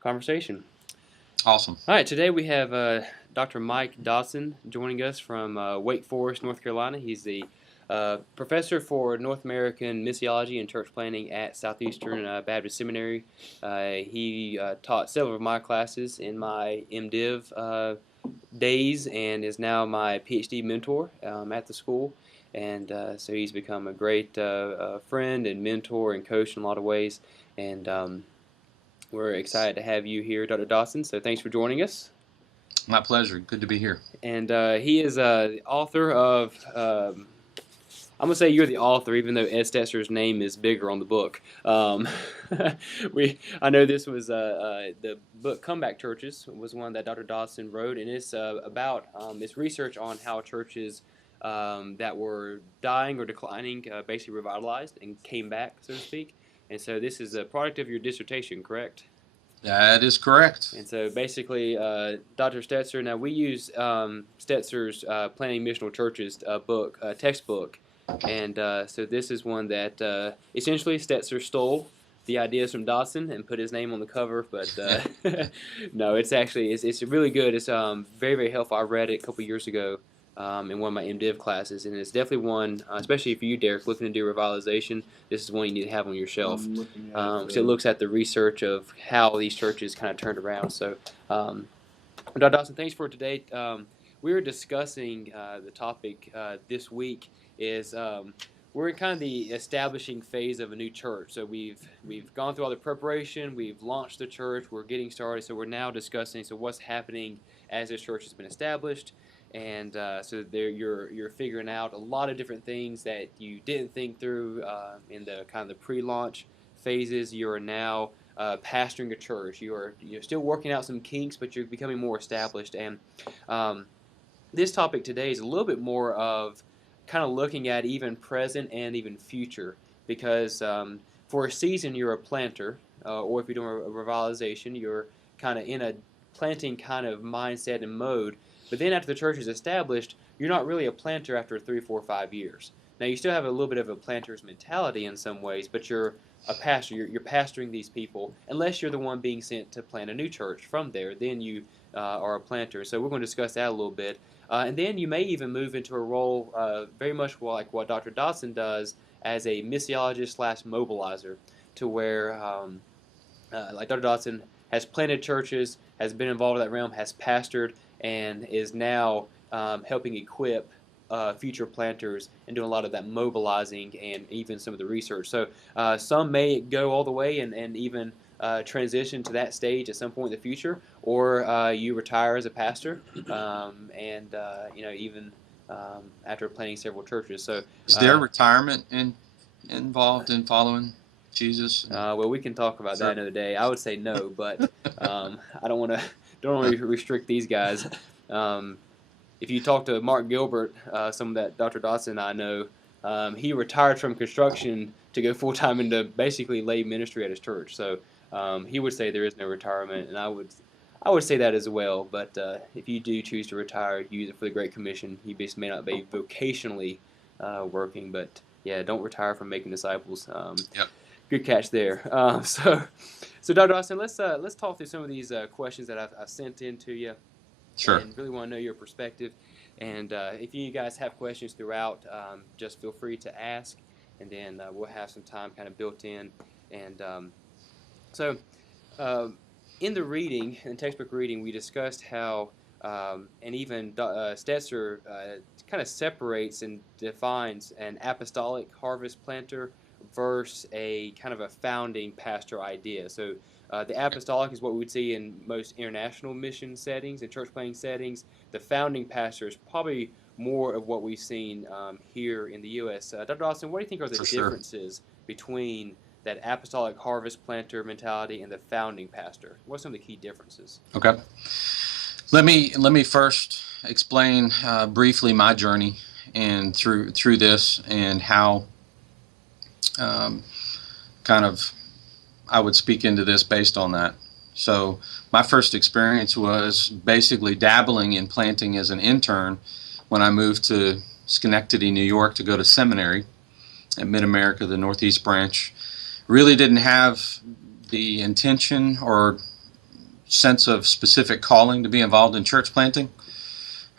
conversation. Awesome. All right, today we have Dr. Mike Dodson joining us from Wake Forest, North Carolina. He's the professor for North American missiology and church planning at Southeastern Baptist Seminary. He taught several of my classes in my MDiv days and is now my PhD mentor at the school. And so he's become a great friend and mentor and coach in a lot of ways. And we're excited to have you here, Dr. Dodson. So thanks for joining us. My pleasure. Good to be here. And he is the author of, I'm going to say you're the author, even though Ed Stetzer's name is bigger on the book. I know this was the book Comeback Churches was one that Dr. Dodson wrote, and it's about it's research on how churches that were dying or declining basically revitalized and came back, so to speak. And so this is a product of your dissertation, correct? That is correct. And so basically, Dr. Stetzer, now we use Stetzer's Planning Missional Churches book, textbook. And so this is one that essentially Stetzer stole the ideas from Dodson and put his name on the cover. But no, it's actually, it's really good. It's very, very helpful. I read it a couple years ago. In one of my MDiv classes, and it's definitely one, especially for you, Derek, looking to do revitalization. This is one you need to have on your shelf. So it looks at the research of how these churches kind of turned around. So, Dr. Dodson, thanks for today. We were discussing the topic this week is we're in kind of the establishing phase of a new church. So we've gone through all the preparation, we've launched the church, we're getting started. So we're now discussing what's happening as this church has been established. And so there, you're figuring out a lot of different things that you didn't think through in the kind of the pre-launch phases. You are now pastoring a church. You're still working out some kinks, but you're becoming more established. And this topic today is a little bit more of kind of looking at even present and even future, because for a season you're a planter, or if you're doing a revitalization, you're kind of in a planting kind of mindset and mode. But then after the church is established, you're not really a planter after 3, 4, 5 years. Now you still have a little bit of a planter's mentality in some ways, but you're a pastor. You're pastoring these people, unless you're the one being sent to plant a new church from there. Then you are a planter. So we're going to discuss that a little bit. And then you may even move into a role very much like what Dr. Dodson does as a missiologist / mobilizer, to where, like Dr. Dodson has planted churches, has been involved in that realm, has pastored, and is now helping equip future planters and doing a lot of that mobilizing and even some of the research. So some may go all the way and even transition to that stage at some point in the future, or you retire as a pastor, and even after planting several chururs. So is there retirement involved in following Jesus? Well, we can talk about that another day. I would say no, but I don't want to restrict these guys. If you talk to Mark Gilbert, some that Dr. Dodson and I know, he retired from construction to go full-time into basically lay ministry at his church. So he would say there is no retirement, and I would say that as well. But if you do choose to retire, use it for the Great Commission. You may not be vocationally working, but yeah, don't retire from making disciples. Yep. Good catch there. So Dr. Dodson, let's talk through some of these questions that I've sent in to you. Sure. And really want to know your perspective. And if you guys have questions throughout, just feel free to ask, and then we'll have some time kind of built in. And so in the reading, in textbook reading, we discussed how, and even Stetzer kind of separates and defines an apostolic harvest planter versus a kind of a founding pastor idea. So the apostolic is what we would see in most international mission settings and church planting settings. The founding pastor is probably more of what we've seen here in the U.S. Dr. Dodson, what do you think are the differences between that apostolic harvest planter mentality and the founding pastor? What are some of the key differences? Okay. Let me first explain briefly my journey and through this, and how kind of I would speak into this based on that. So my first experience was basically dabbling in planting as an intern when I moved to Schenectady, New York, to go to seminary at Mid-America, the Northeast branch. Really didn't have the intention or sense of specific calling to be involved in church planting.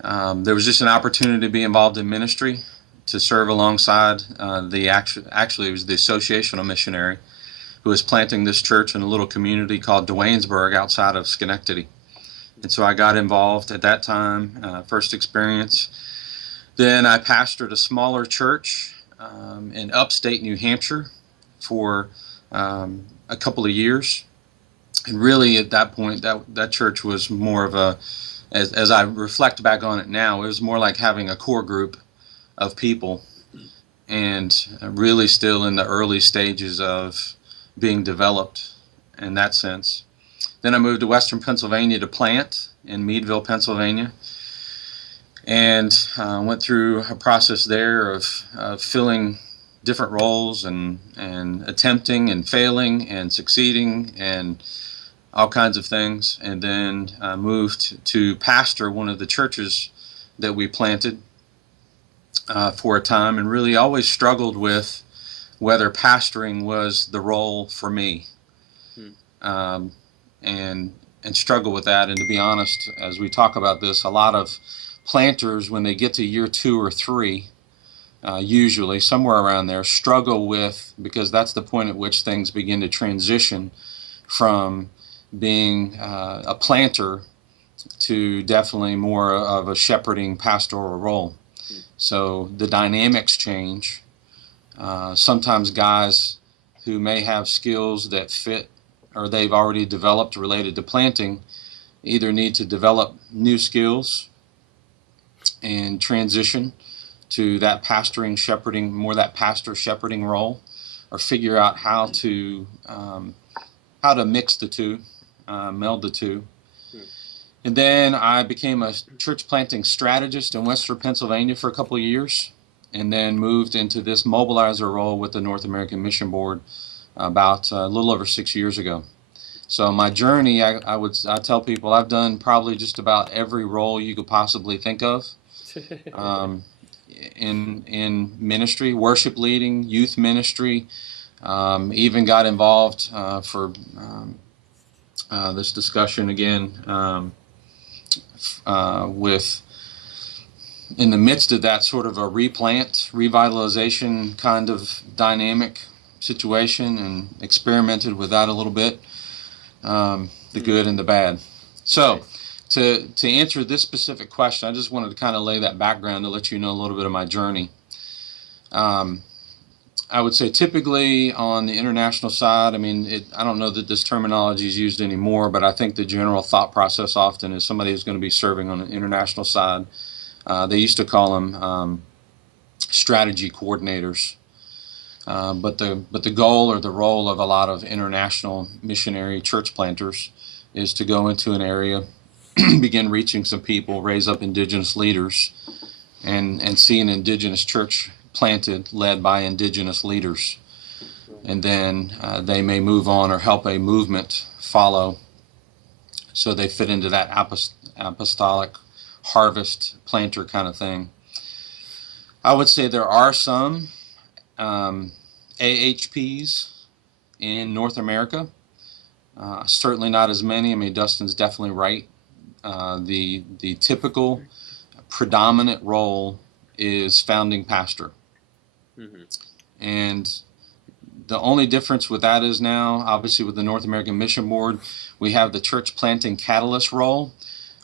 There was just an opportunity to be involved in ministry, to serve alongside actually it was the associational missionary who was planting this church in a little community called Dwaynesburg outside of Schenectady. And so I got involved at that time, first experience. Then I pastored a smaller church in upstate New Hampshire for a couple of years. And really at that point, that church was more of a, as I reflect back on it now, it was more like having a core group of people, and really still in the early stages of being developed in that sense. Then I moved to Western Pennsylvania to plant in Meadville, Pennsylvania, and went through a process there of filling different roles and attempting and failing and succeeding and all kinds of things, and then moved to pastor one of the churches that we planted for a time, and really always struggled with whether pastoring was the role for me, and struggle with that. And to be honest, as we talk about this, a lot of planters, when they get to year 2 or 3, usually somewhere around there, struggle with, because that's the point at which things begin to transition from being a planter to definitely more of a shepherding pastoral role. So the dynamics change. Sometimes guys who may have skills that fit or they've already developed related to planting either need to develop new skills and transition to that pastoring, shepherding, more that pastor shepherding role, or figure out how to mix the two, meld the two. And then I became a church planting strategist in Western Pennsylvania for a couple of years, and then moved into this mobilizer role with the North American Mission Board about a little over 6 years ago. So my journey, I tell people I've done probably just about every role you could possibly think of in ministry, worship leading, youth ministry, even got involved for this discussion again with, in the midst of that, sort of a revitalization kind of dynamic situation, and experimented with that a little bit, the good and the bad. So to answer this specific question, I just wanted to kind of lay that background to let you know a little bit of my journey. I would say typically on the international side, I mean, I don't know that this terminology is used anymore, but I think the general thought process often is somebody who's going to be serving on the international side. They used to call them strategy coordinators. But the goal or the role of a lot of international missionary church planters is to go into an area, begin reaching some people, raise up indigenous leaders, and see an indigenous church planted, led by indigenous leaders. And then they may move on or help a movement follow, so they fit into that apostolic harvest planter kind of thing. I would say there are some AHPs in North America. Certainly not as many. I mean, Dustin's definitely right. The typical predominant role is founding pastor. Mm-hmm. And the only difference with that is now, obviously with the North American Mission Board, we have the church planting catalyst role,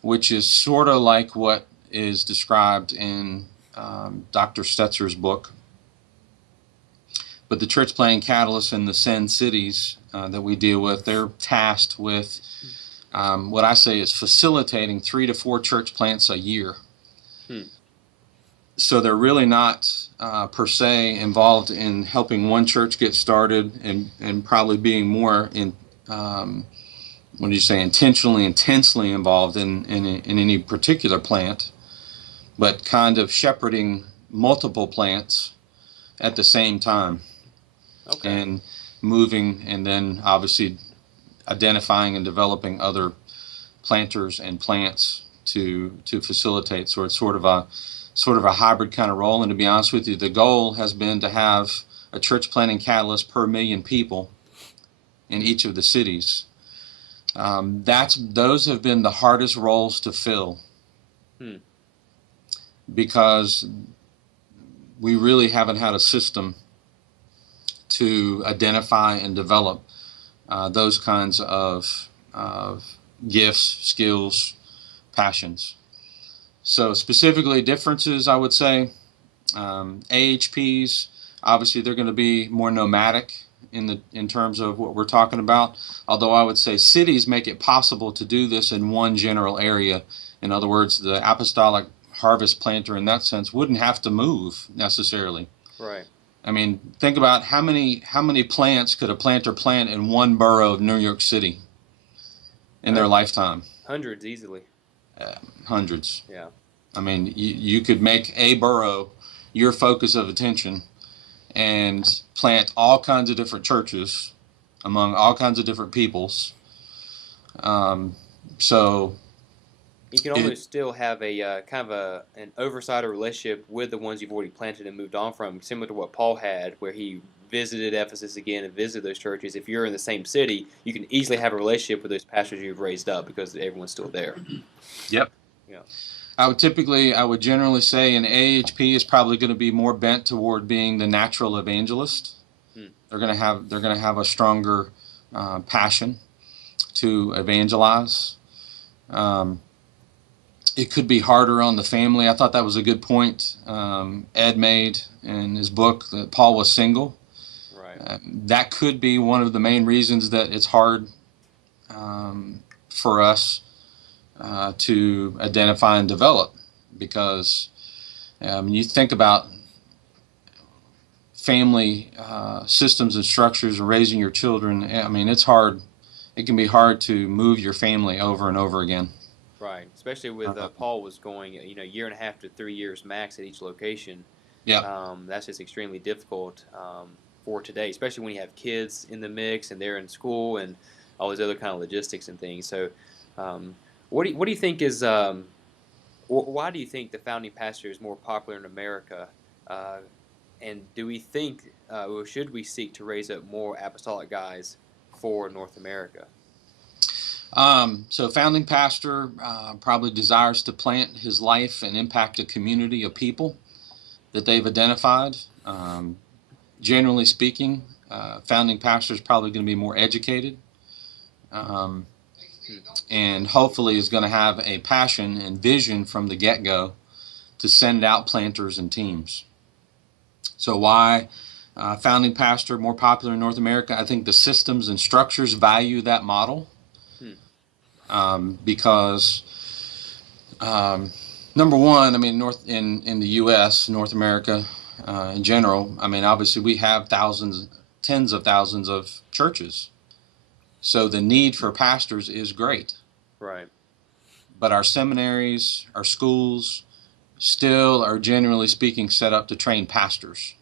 which is sort of like what is described in Dr. Stetzer's book. But the church planting catalysts in the Send cities that we deal with, they're tasked with what I say is facilitating 3 to 4 church plants a year. So they're really not per se involved in helping one church get started, and probably being more intentionally, intensely involved in any particular plant, but kind of shepherding multiple plants at the same time. Okay. And moving, and then obviously identifying and developing other planters and plants to facilitate. So it's sort of a hybrid kind of role. And to be honest with you, the goal has been to have a church planting catalyst per 1 million people in each of the cities. Those have been the hardest roles to fill Hmm. because we really haven't had a system to identify and develop those kinds of gifts, skills, passions. So specifically differences, I would say, AHPs, obviously they're going to be more nomadic in terms of what we're talking about. Although I would say cities make it possible to do this in one general area. In other words, the apostolic harvest planter in that sense wouldn't have to move necessarily. Right. I mean, think about how many plants could a planter plant in one borough of New York City in their lifetime? Hundreds easily. Hundreds. Yeah. I mean, you could make a borough your focus of attention and plant all kinds of different churches among all kinds of different peoples. So You can almost still have a kind of an oversight or relationship with the ones you've already planted and moved on from, similar to what Paul had, where he visited Ephesus again and visited those churches. If you're in the same city, you can easily have a relationship with those pastors you've raised up because everyone's still there. Yep. Yeah. I would generally say an AHP is probably going to be more bent toward being the natural evangelist. Hmm. They're going to have a stronger passion to evangelize. It could be harder on the family. I thought that was a good point Ed made in his book that Paul was single. Right. That could be one of the main reasons that it's hard for us to identify and develop, because you think about family systems and structures and raising your children. I mean, it's hard. It can be hard to move your family over and over again. Right. Especially with Paul was going, year and a half to 3 years max at each location. Yeah. That's just extremely difficult for today, especially when you have kids in the mix and they're in school and all these other kind of logistics and things. So, what do you think is why do you think the founding pastor is more popular in America? And do we think, or should we seek to raise up more apostolic guys for North America? So founding pastor probably desires to plant his life and impact a community of people that they've identified. Generally speaking, founding pastor is probably going to be more educated, and hopefully is going to have a passion and vision from the get-go to send out planters and teams. So why founding pastor more popular in North America? I think the systems and structures value that model. Because number one, I mean, in the U.S., North America in general, I mean, obviously we have tens of thousands of churches, so the need for pastors is great. Right. But our seminaries, our schools, still are generally speaking set up to train pastors,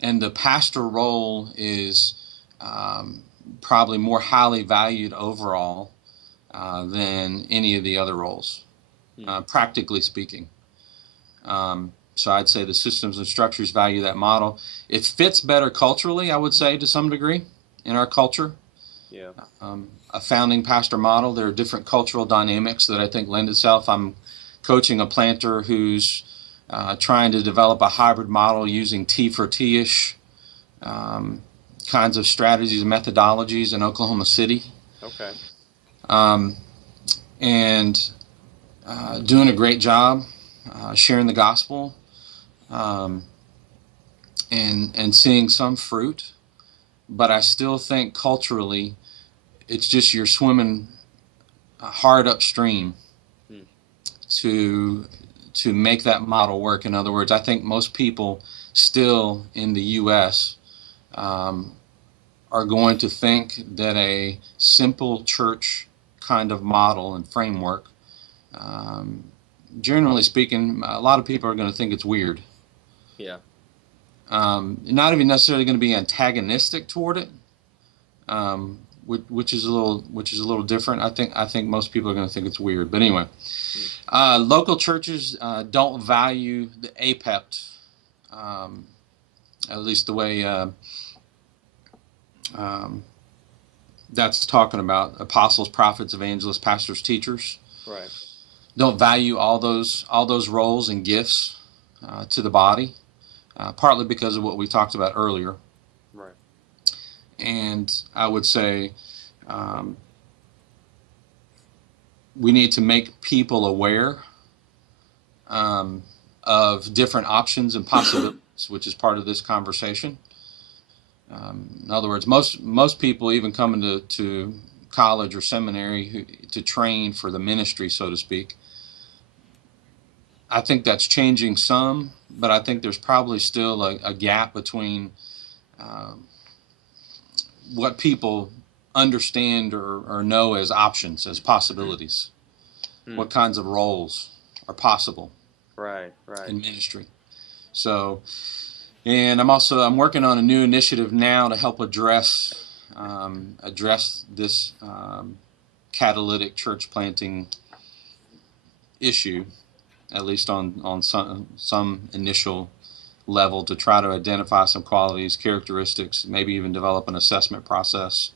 and the pastor role is probably more highly valued overall than any of the other roles, practically speaking. So I'd say the systems and structures value that model. It fits better culturally, I would say, to some degree, in our culture. Yeah. A founding pastor model, there are different cultural dynamics that I think lend itself. I'm coaching a planter who's trying to develop a hybrid model using T for T-ish kinds of strategies and methodologies in Oklahoma City. Okay. And doing a great job sharing the gospel and seeing some fruit. But I still think culturally it's just you're swimming hard upstream to make that model work. In other words, I think most people still in the U.S. Are going to think that a simple church kind of model and framework, generally speaking, a lot of people are going to think it's weird. Yeah. Not even necessarily going to be antagonistic toward it, which is a little different. I think most people are going to think it's weird. But anyway, local churches don't value the APEPT, at least the way That's talking about apostles, prophets, evangelists, pastors, teachers. Right. Don't value all those roles and gifts to the body, partly because of what we talked about earlier. Right. And I would say um, we need to make people aware um, of different options and possibilities, which is part of this conversation. In other words, most people, even coming to college or seminary to train for the ministry, so to speak, I think that's changing some, but I think there's probably still a gap between um, what people understand or know as options, as possibilities. Hmm. What kinds of roles are possible Right. Right. in ministry? So, and I'm working on a new initiative now to help address this catalytic church planting issue, at least on some initial level, to try to identify some qualities, characteristics, maybe even develop an assessment process.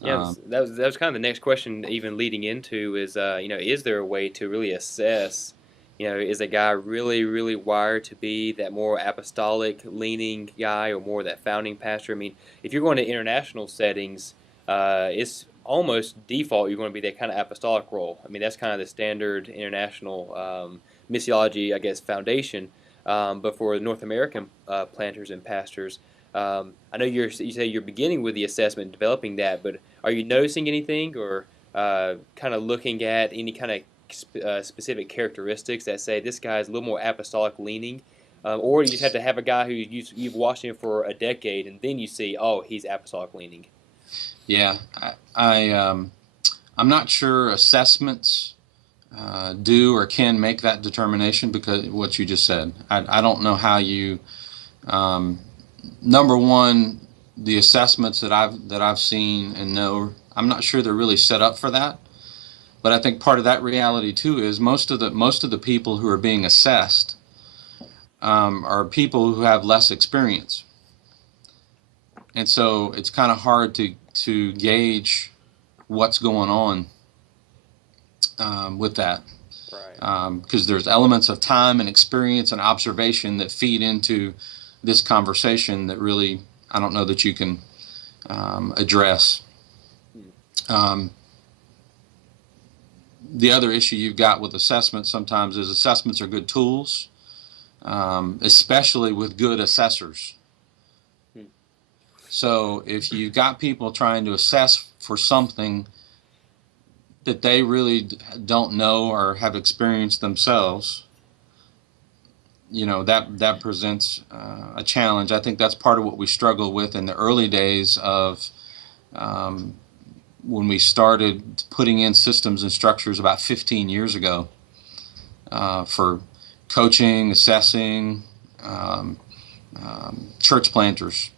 Yeah, Um, that was kind of the next question. Even leading into is, is there a way to really assess, is a guy really wired to be that more apostolic leaning guy or more that founding pastor? I mean, if you're going to international settings, it's almost default you're going to be that kind of apostolic role. I mean, that's kind of the standard international missiology, I guess, foundation. But for North American planters and pastors, I know you say you're beginning with the assessment, developing that, but are you noticing anything or kind of looking at any kind of specific characteristics that say this guy is a little more apostolic leaning? Or you just have to have a guy who you've watched him for a decade and then you see, oh, he's apostolic leaning. yeah, I'm not sure assessments do or can make that determination because what you just said. I don't know how you. Um, Number one, the assessments that I've seen and know, I'm not sure they're really set up for that. But I think part of that reality too is most of the people who are being assessed are people who have less experience, and so it's kind of hard to gauge what's going on with that Right. because there's elements of time and experience and observation that feed into this conversation that really I don't know that you can address. Hmm. Um, the other issue you've got with assessments sometimes is assessments are good tools, especially with good assessors. Hmm. So if you've got people trying to assess for something that they really don't know or have experienced themselves, that presents a challenge. I think that's part of what we struggle with in the early days of um, when we started putting in systems and structures about 15 years ago for coaching, assessing, um, church planters.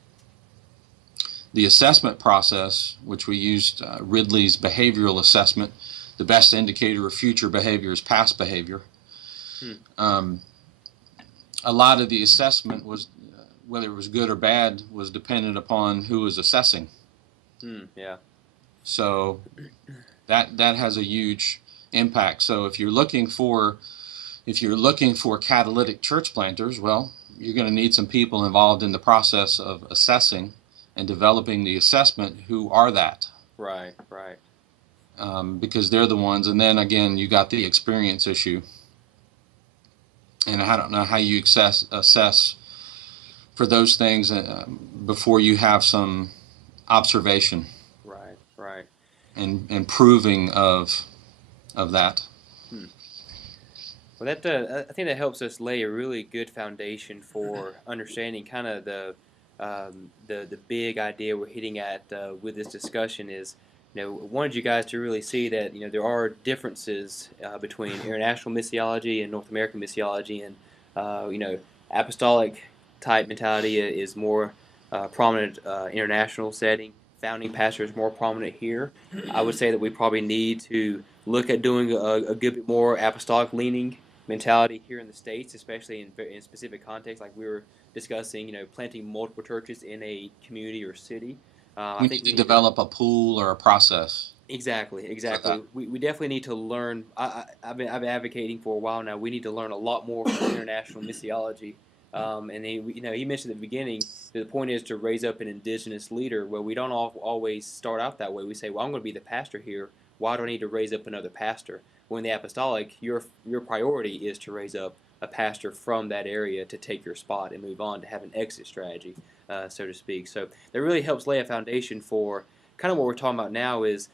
The assessment process, which we used Ridley's behavioral assessment, the best indicator of future behavior is past behavior. Hmm. Um, a lot of the assessment was, whether it was good or bad, was dependent upon who was assessing. Hmm. Yeah. So that has a huge impact. So if you're looking for catalytic church planters, well, you're going to need some people involved in the process of assessing and developing the assessment who are that, Right. Right. because they're the ones. And then again, you got the experience issue, and I don't know how you assess for those things before you have some observation Right. Right. and proving of that. Hmm. Well, I think that helps us lay a really good foundation for understanding kind of the big idea we're hitting at with this discussion is, wanted you guys to really see that there are differences between international missiology and North American missiology, and apostolic type mentality is more prominent international setting. Founding pastor is more prominent here. I would say that we probably need to look at doing a good bit more apostolic leaning mentality here in the states, especially in specific contexts, like we were discussing. Planting multiple churches in a community or city. I We think need we to need to. develop a pool or a process Exactly, for that. exactly. We definitely need to learn. I've been advocating for a while now. We need to learn a lot more from international missiology. And he mentioned at the beginning that the point is to raise up an indigenous leader. Well, we don't always start out that way. We say, well, I'm going to be the pastor here. Why do I need to raise up another pastor? When the apostolic, your priority is to raise up a pastor from that area to take your spot and move on to have an exit strategy, so to speak. So that really helps lay a foundation for kind of what we're talking about now is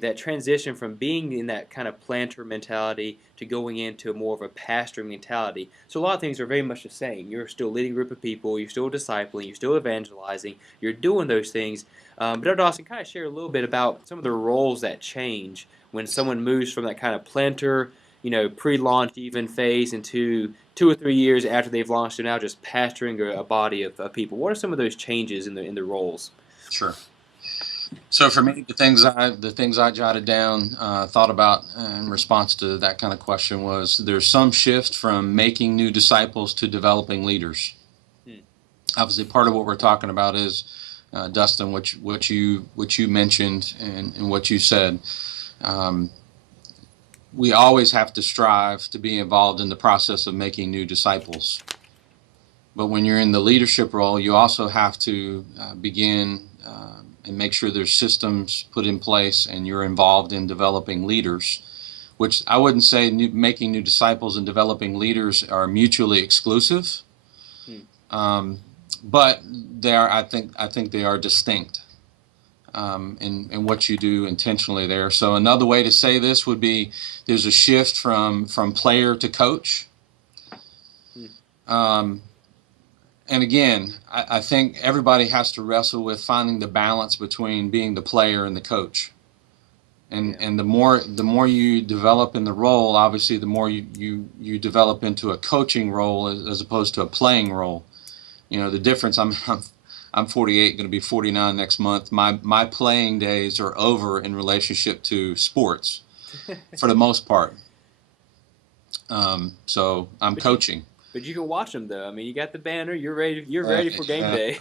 that transition from being in that kind of planter mentality to going into more of a pastoring mentality. So a lot of things are very much the same. You're still leading a group of people, you're still discipling, you're still evangelizing, you're doing those things. But Dr. Dawson, kind of share a little bit about some of the roles that change when someone moves from that kind of planter, pre-launch even phase into 2 or 3 years after they've launched to now just pastoring a body of people. What are some of those changes in the roles? Sure. So for me, the things I jotted down, thought about in response to that kind of question was there's some shift from making new disciples to developing leaders. Hmm. Obviously, part of what we're talking about is Dustin, what you mentioned and what you said. Um, we always have to strive to be involved in the process of making new disciples. But when you're in the leadership role, you also have to begin and make sure there's systems put in place and you're involved in developing leaders, which I wouldn't say making new disciples and developing leaders are mutually exclusive, Hmm. but they are. I think they are distinct in what you do intentionally there. So another way to say this would be there's a shift from player to coach. Hmm. Um, And again, I think everybody has to wrestle with finding the balance between being the player and the coach. And Yeah. and the more you develop in the role, obviously the more you develop into a coaching role as opposed to a playing role. The difference. I'm 48, going to be 49 next month. My playing days are over in relationship to sports for the most part. So I'm But you coaching. but you can watch them though. I mean, you got the banner. You're ready. You're Uh, ready for game uh, day.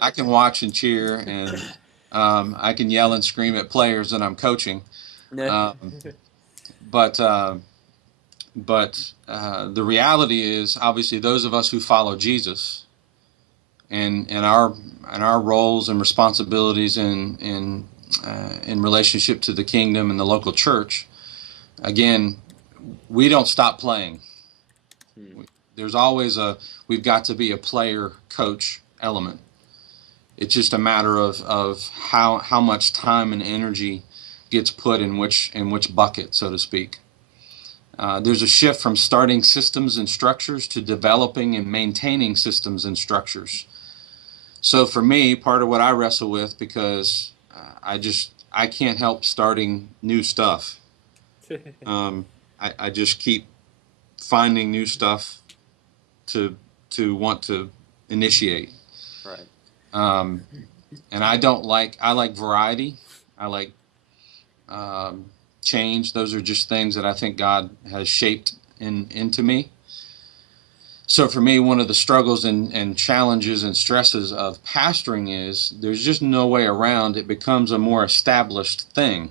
I can watch and cheer, and I can yell and scream at players that I'm coaching. No. Um, but the reality is, obviously, those of us who follow Jesus and our roles and responsibilities in relationship to the kingdom and the local church, again, we don't stop playing. Hmm. There's always we've got to be a player coach element. It's just a matter of how much time and energy gets put in which bucket, so to speak. There's a shift from starting systems and structures to developing and maintaining systems and structures. So for me, part of what I wrestle with, because I can't help starting new stuff. Um, I just keep finding new stuff to want to initiate. Right. Um, and I like variety. I like um, change. Those are just things that I think God has shaped into me. So for me, one of the struggles and challenges and stresses of pastoring is there's just no way around. It becomes a more established thing.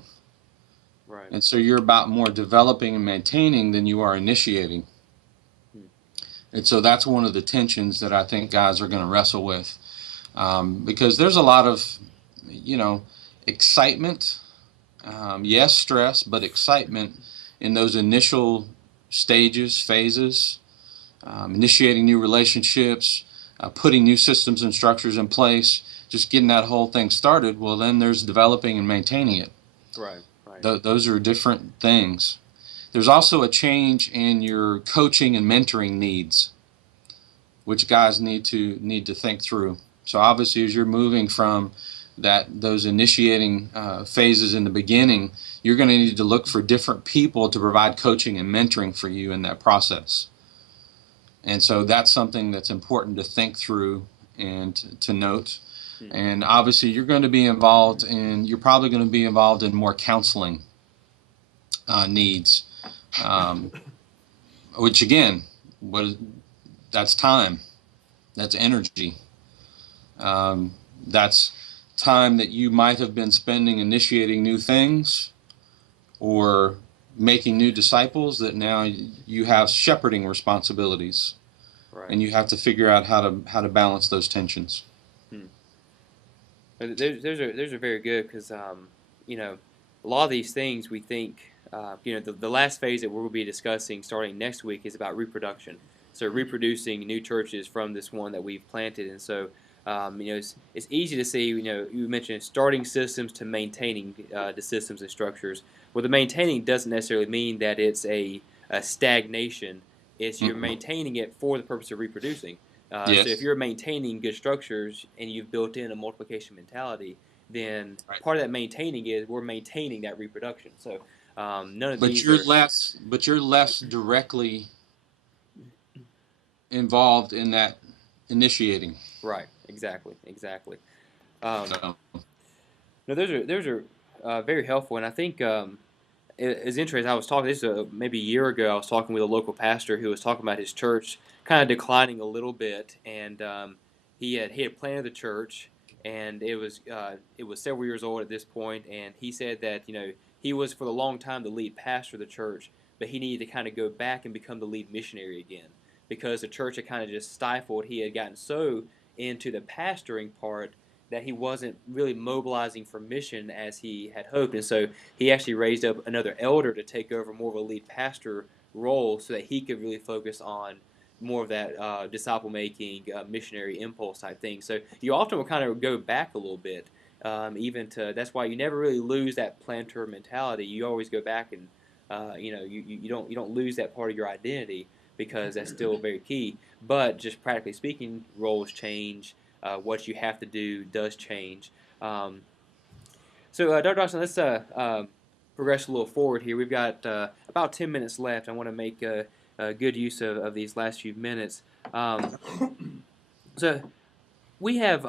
Right. And so you're about more developing and maintaining than you are initiating. Hmm. And so that's one of the tensions that I think guys are going to wrestle with. Because there's a lot of, excitement. Yes, stress, but excitement in those initial stages, phases, initiating new relationships, putting new systems and structures in place, just getting that whole thing started. Well, then there's developing and maintaining it. Right. Right. Those are different things. There's also a change in your coaching and mentoring needs, which guys need to think through. So obviously, as you're moving from those initiating phases in the beginning, you're going to need to look for different people to provide coaching and mentoring for you in that process. And so that's something that's important to think through and to note. Hmm. And obviously, you're probably going to be involved in more counseling needs, um, which again, that's time, that's energy. That's time that you might have been spending initiating new things or making new disciples, that now you have shepherding responsibilities, Right. and you have to figure out how to balance those tensions. Those are very good because you know, a lot of these things we think you know, the last phase that we'll be discussing starting next week is about reproduction. So reproducing new churches from this one that we've planted, and so you know, it's easy to see. You know, you mentioned starting systems to maintaining the systems and structures. Well, the maintaining doesn't necessarily mean that it's a stagnation. It's you're maintaining it for the purpose of reproducing. So if Yes. you're maintaining good structures and you've built in a multiplication mentality, then part of that maintaining is we're maintaining that reproduction. So none of But these you're are less, directly involved in that initiating. right. Exactly, exactly. Um, So, no, those are very helpful, and I think it's interesting. I was talking this maybe a year ago. I was talking with a local pastor who was talking about his church kind of declining a little bit, and he had planted the church, and it was several years old at this point, and he said that he was for the long time the lead pastor of the church, but he needed to kind of go back and become the lead missionary again because the church had kind of just stifled. He had gotten so into the pastoring part that he wasn't really mobilizing for mission as he had hoped, and so he actually raised up another elder to take over more of a lead pastor role so that he could really focus on more of that disciple making, missionary impulse type thing. So you often will kind of go back a little bit, even to that's why you never really lose that planter mentality. You always go back and you don't lose that part of your identity because that's still very key. But just practically speaking, roles change. What you have to do does change. So, Dr. Dawson, let's progress a little forward here. We've got about 10 minutes left. I want to make good use of these last few minutes. So, we have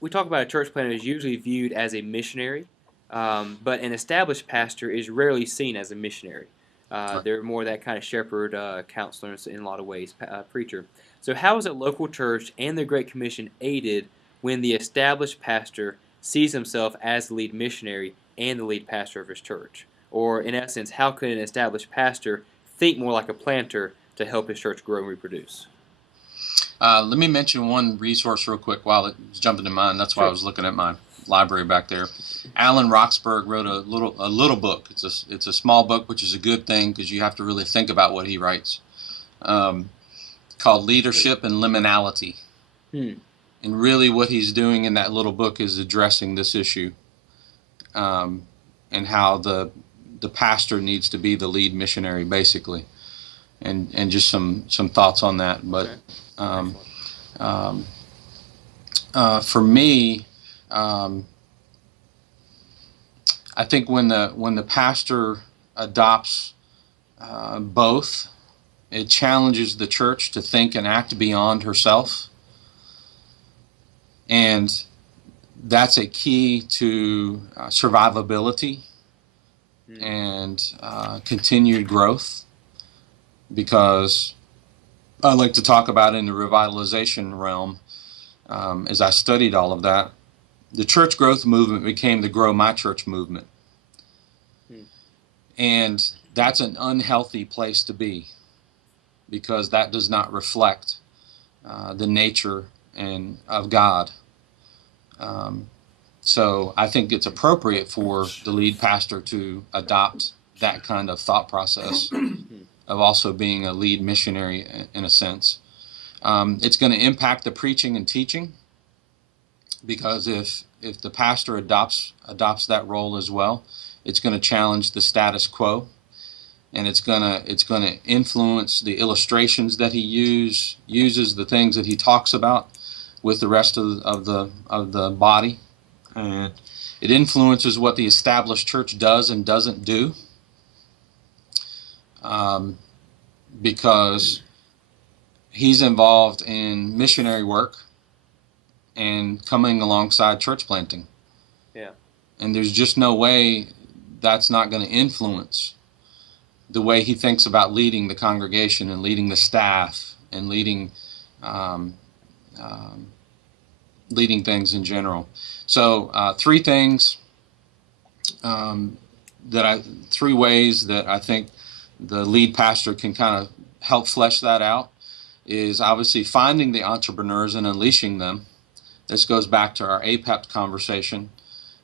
we talk about a church planter is usually viewed as a missionary, but an established pastor is rarely seen as a missionary. They're more that kind of shepherd, counselor in a lot of ways, preacher. So, how is a local church and the Great Commission aided when the established pastor sees himself as the lead missionary and the lead pastor of his church? Or, in essence, how could an established pastor think more like a planter to help his church grow and reproduce? let me mention one resource real quick while it's jumping to mind. That's why I Sure. was looking at my library back there. Alan Roxburgh wrote a little book. It's a small book, which is a good thing because you have to really think about what he writes. Called Leadership and Liminality. Hmm. And really what he's doing in that little book is addressing this issue, and how the pastor needs to be the lead missionary, basically, and just some thoughts on that. But Okay. um, Excellent. for me, um, I think when the pastor adopts both, it challenges the church to think and act beyond herself. And that's a key to survivability Hmm. and continued growth, because I like to talk about in the revitalization realm, as I studied all of that, the church growth movement became the Grow My Church movement. Hmm. And that's an unhealthy place to be, because that does not reflect the nature of God. So I think it's appropriate for the lead pastor to adopt that kind of thought process of also being a lead missionary in a sense. It's going to impact the preaching and teaching, because if the pastor adopts that role as well, it's going to challenge the status quo, and it's going to influence the illustrations that he uses, the things that he talks about with the rest of the body, and it influences what the established church does and doesn't do, because he's involved in missionary work and coming alongside church planting. Yeah. And there's just no way that's not going to influence the way he thinks about leading the congregation and leading the staff and leading leading things in general. So three things three ways that I think the lead pastor can kind of help flesh that out is obviously finding the entrepreneurs and unleashing them. This goes back to our APEPT conversation,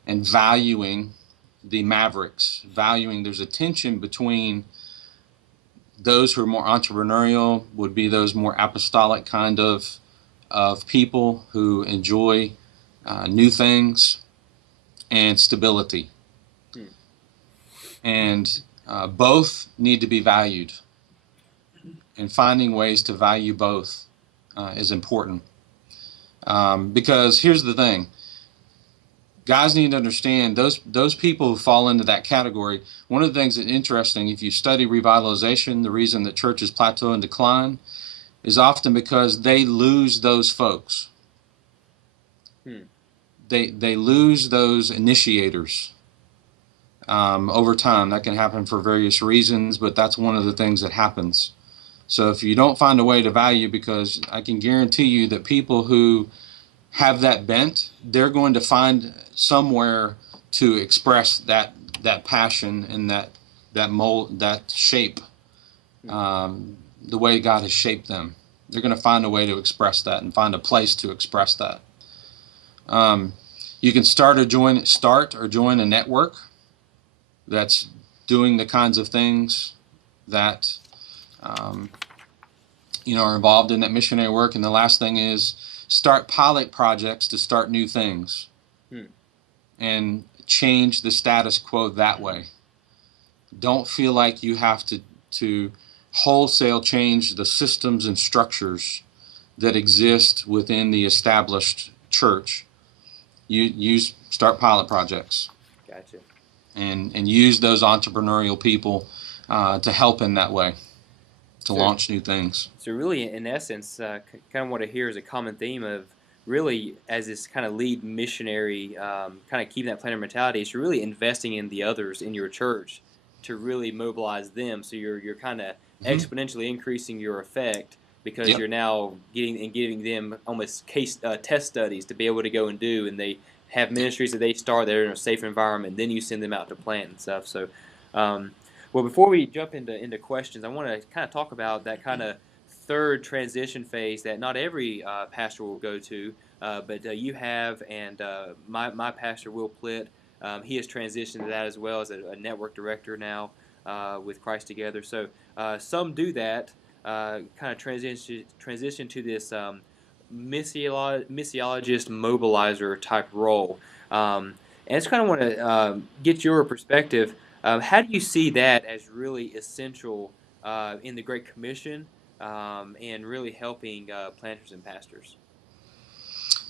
and valuing the mavericks, valuing there's a tension between those who are more entrepreneurial would be those more apostolic kind of people who enjoy new things and stability. And both need to be valued, and finding ways to value both is important. Because here's the thing, guys need to understand those people who fall into that category. One of the things that's interesting, if you study revitalization, the reason that churches plateau and decline is often because they lose those folks. They lose those initiators over time. That can happen for various reasons, but that's one of the things that happens. So if you don't find a way to value, because I can guarantee you that people who have that bent, they're going to find somewhere to express that passion and that mold, that shape, the way God has shaped them. They're going to find a way to express that and find a place to express that. You can start or join a network that's doing the kinds of things that are involved in that missionary work. And the last thing is start pilot projects to start new things and change the status quo that way. Don't feel like you have to wholesale change the systems and structures that exist within the established church. You start pilot projects. Gotcha. And use those entrepreneurial people to help in that way, to launch new things. So really, in essence, kind of what I hear is a common theme of really, as this kind of lead missionary, kind of keeping that planner mentality, is you're really investing in the others in your church to really mobilize them. So you're kind of exponentially increasing your effect, because you're now giving them almost test studies to be able to go and do, and they have ministries that they start that are in a safe environment. Then you send them out to plant and stuff. So, well, before we jump into questions, I want to kind of talk about that kind of third transition phase that not every pastor will go to, but you have, and my pastor Will Plitt, he has transitioned to that as well as a network director now with Christ Together. So some do that, kind of transition to this missiologist mobilizer type role. And I just kind of want to get your perspective. How do you see that as really essential in the Great Commission and really helping planters and pastors?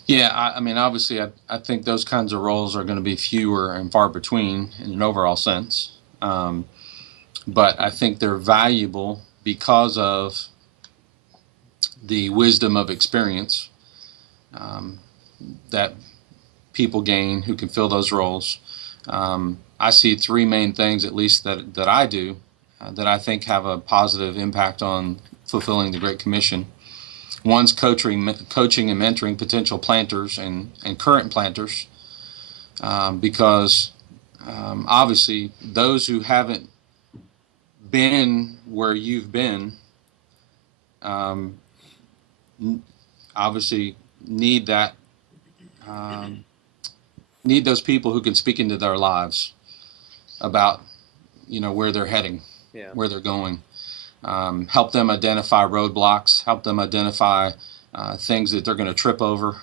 Yeah, I mean, obviously, I think those kinds of roles are going to be fewer and far between in an overall sense. But I think they're valuable because of the wisdom of experience that people gain who can fill those roles. I see three main things, at least that I do, that I think have a positive impact on fulfilling the Great Commission. One's coaching and mentoring potential planters and current planters, because obviously those who haven't been where you've been obviously need that, need those people who can speak into their lives about where they're heading, where they're going. Help them identify roadblocks, help them identify things that they're going to trip over,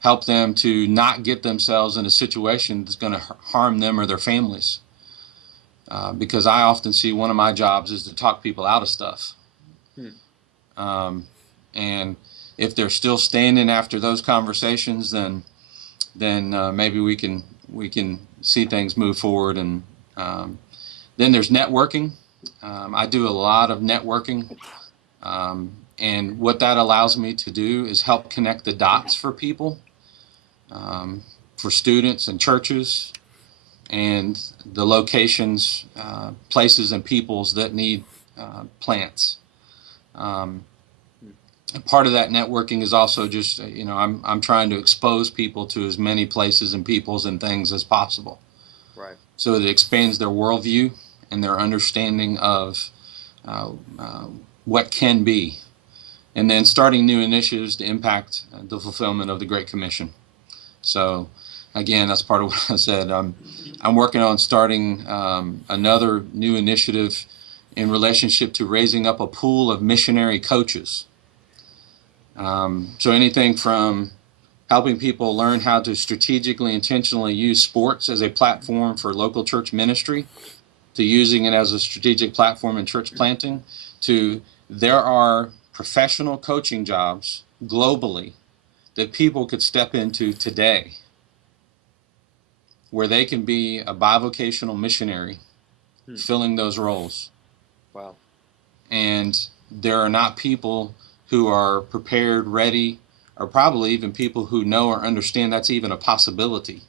help them to not get themselves in a situation that's going to harm them or their families. Because I often see one of my jobs is to talk people out of stuff. And if they're still standing after those conversations, then maybe we can see things move forward. And then there's networking. I do a lot of networking, and what that allows me to do is help connect the dots for people, for students and churches, and the locations, places and peoples that need plants. part of that networking is also just, I'm trying to expose people to as many places and peoples and things as possible. Right. So it expands their worldview and their understanding of uh, uh, what can be. And then starting new initiatives to impact the fulfillment of the Great Commission. So, again, that's part of what I said. I'm working on starting another new initiative in relationship to raising up a pool of missionary coaches. So anything from helping people learn how to strategically, intentionally use sports as a platform for local church ministry, to using it as a strategic platform in church planting, to there are professional coaching jobs globally that people could step into today where they can be a bivocational missionary filling those roles. Wow. And there are not people who are prepared, ready, or probably even people who know or understand that's even a possibility.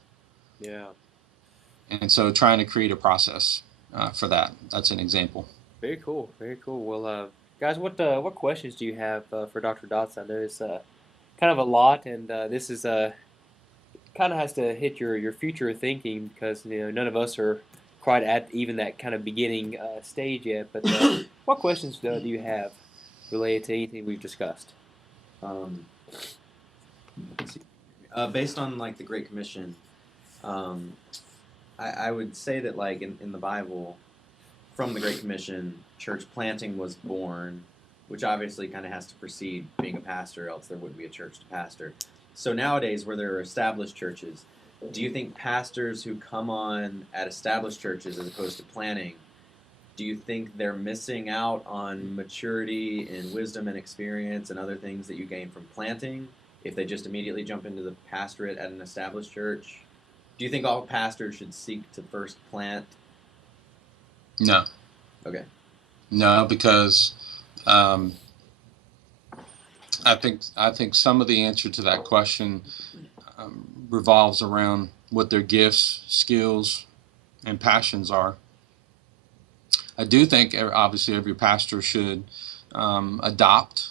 Yeah. And so trying to create a process for that. That's an example. Very cool. Very cool. Well, guys, what questions do you have for Dr. Dodson? I know it's kind of a lot, and this is kind of has to hit your future thinking because none of us are quite at even that kind of beginning stage yet. But what questions do you have related to anything we've discussed? Um, let's see. Based on like the Great Commission, um, I would say that like in the Bible, from the Great Commission, church planting was born, which obviously kind of has to precede being a pastor, else there wouldn't be a church to pastor. So nowadays, where there are established churches, do you think pastors who come on at established churches as opposed to planting, do you think they're missing out on maturity and wisdom and experience and other things that you gain from planting if they just immediately jump into the pastorate at an established church? Do you think all pastors should seek to first plant? No. Okay. No, because I think some of the answer to that question revolves around what their gifts, skills, and passions are. I do think obviously every pastor should adopt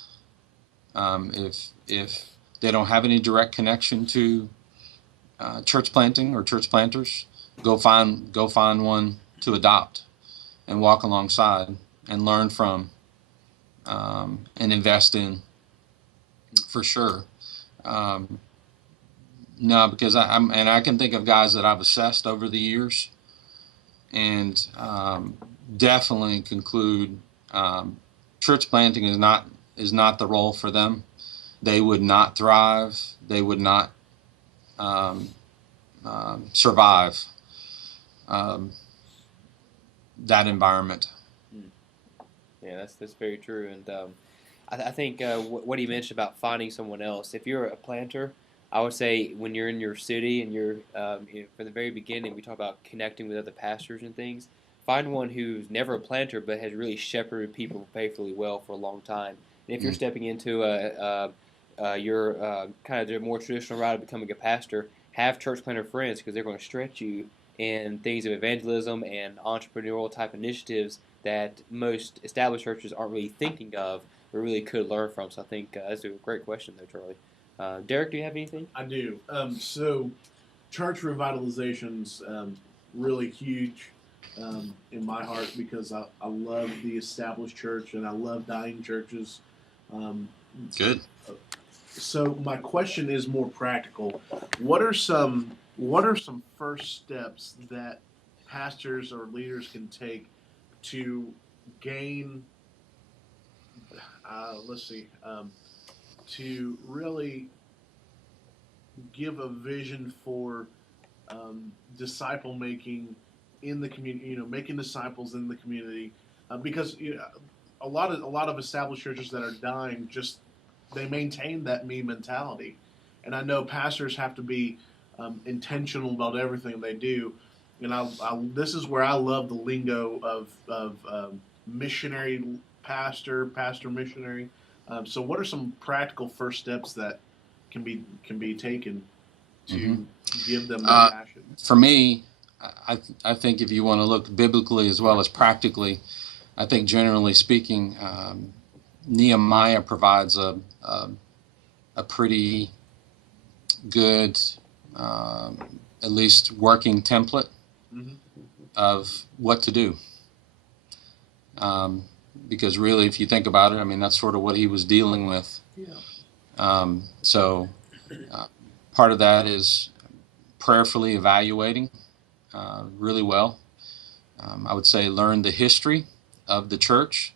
if they don't have any direct connection to church planting or church planters, go find one to adopt and walk alongside and learn from and invest in for sure. No, because I can think of guys that I've assessed over the years and definitely conclude church planting is not the role for them. They would not thrive. They would not survive that environment. Yeah, that's very true. And I think what he mentioned about finding someone else. If you're a planter, I would say when you're in your city and you're from the very beginning, we talk about connecting with other pastors and things. Find one who's never a planter but has really shepherded people faithfully well for a long time. And if you're stepping into your kind of the more traditional route of becoming a pastor, have church planter friends because they're going to stretch you in things of evangelism and entrepreneurial type initiatives that most established churches aren't really thinking of or really could learn from. So I think that's a great question there, Charlie. Derek, do you have anything? I do. So church revitalization's really huge in my heart because I love the established church and I love dying churches. Good. So my question is more practical. What are some first steps that pastors or leaders can take to gain? To really give a vision for disciple making in the community. Making disciples in the community, because a lot of established churches that are dying just they maintain that me mentality, and I know pastors have to be intentional about everything they do. And this is where I love the lingo of missionary pastor missionary. So, what are some practical first steps that can be taken to give them that passion? For me, I think if you want to look biblically as well as practically, I think generally speaking, Nehemiah provides a pretty good, at least working template of what to do. Because really, if you think about it, I mean, that's sort of what he was dealing with. Yeah. So part of that is prayerfully evaluating really well. I would say learn the history of the church,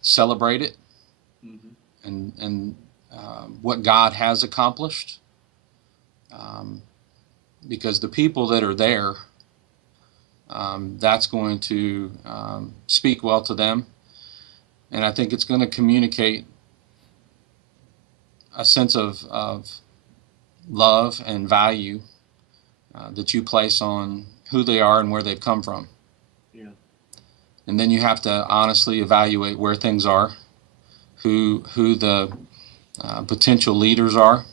celebrate it, and what God has accomplished. Because the people that are there, that's going to speak well to them. And I think it's going to communicate a sense of love and value that you place on who they are and where they've come from. Yeah. And then you have to honestly evaluate where things are, who the potential leaders are.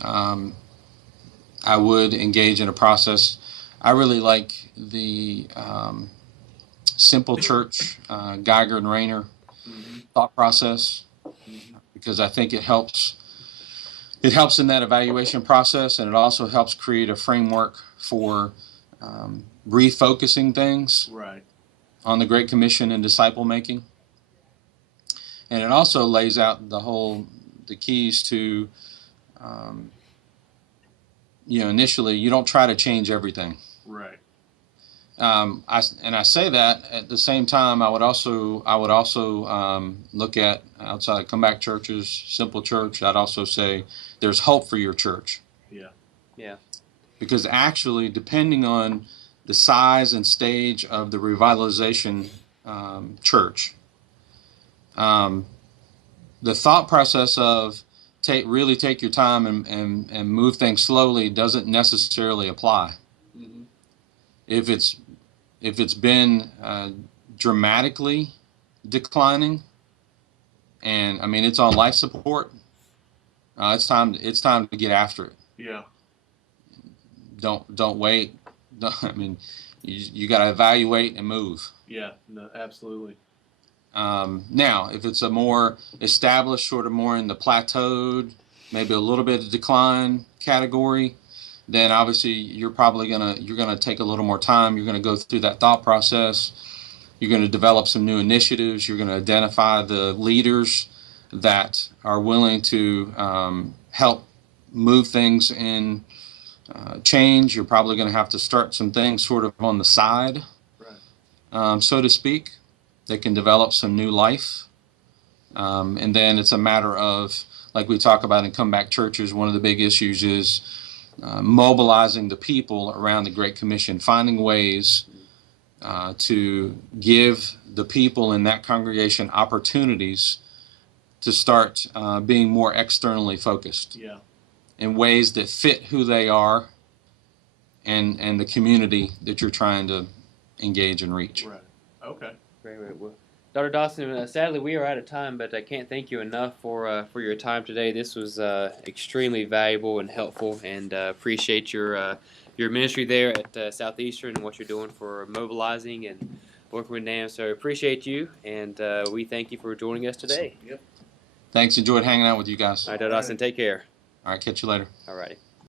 I would engage in a process. I really like the simple church, Geiger and Rayner thought process, because I think it helps. It helps in that evaluation process, and it also helps create a framework for refocusing things Right. on the Great Commission and disciple making. And it also lays out the keys to, initially, you don't try to change everything. Right. I say that at the same time. I would also look at outside comeback churches, simple church. I'd also say there's hope for your church. Yeah. Yeah. Because actually, depending on the size and stage of the revitalization church, the thought process of really take your time and move things slowly doesn't necessarily apply. If it's been dramatically declining, and I mean it's on life support, it's time to get after it. Yeah. Don't wait. I mean, you got to evaluate and move. Yeah. No, absolutely. Now, if it's a more established, sort of more in the plateaued, maybe a little bit of decline category, then obviously you're gonna take a little more time. You're gonna go through that thought process. You're gonna develop some new initiatives. You're gonna identify the leaders that are willing to help move things in change. You're probably gonna have to start some things sort of on the side, Right. so to speak, that can develop some new life. And then it's a matter of, like we talk about in comeback churches, one of the big issues is mobilizing the people around the Great Commission, finding ways to give the people in that congregation opportunities to start being more externally focused. Yeah. In ways that fit who they are and the community that you're trying to engage and reach. Right. Okay. Great. Well, Dr. Dodson, sadly we are out of time, but I can't thank you enough for your time today. This was extremely valuable and helpful, and appreciate your ministry there at Southeastern and what you're doing for mobilizing and working with NAM. So I appreciate you, and we thank you for joining us today. Yep. Thanks. Enjoyed hanging out with you guys. All right, Dr. Dodson, take care. All right. Catch you later. All righty.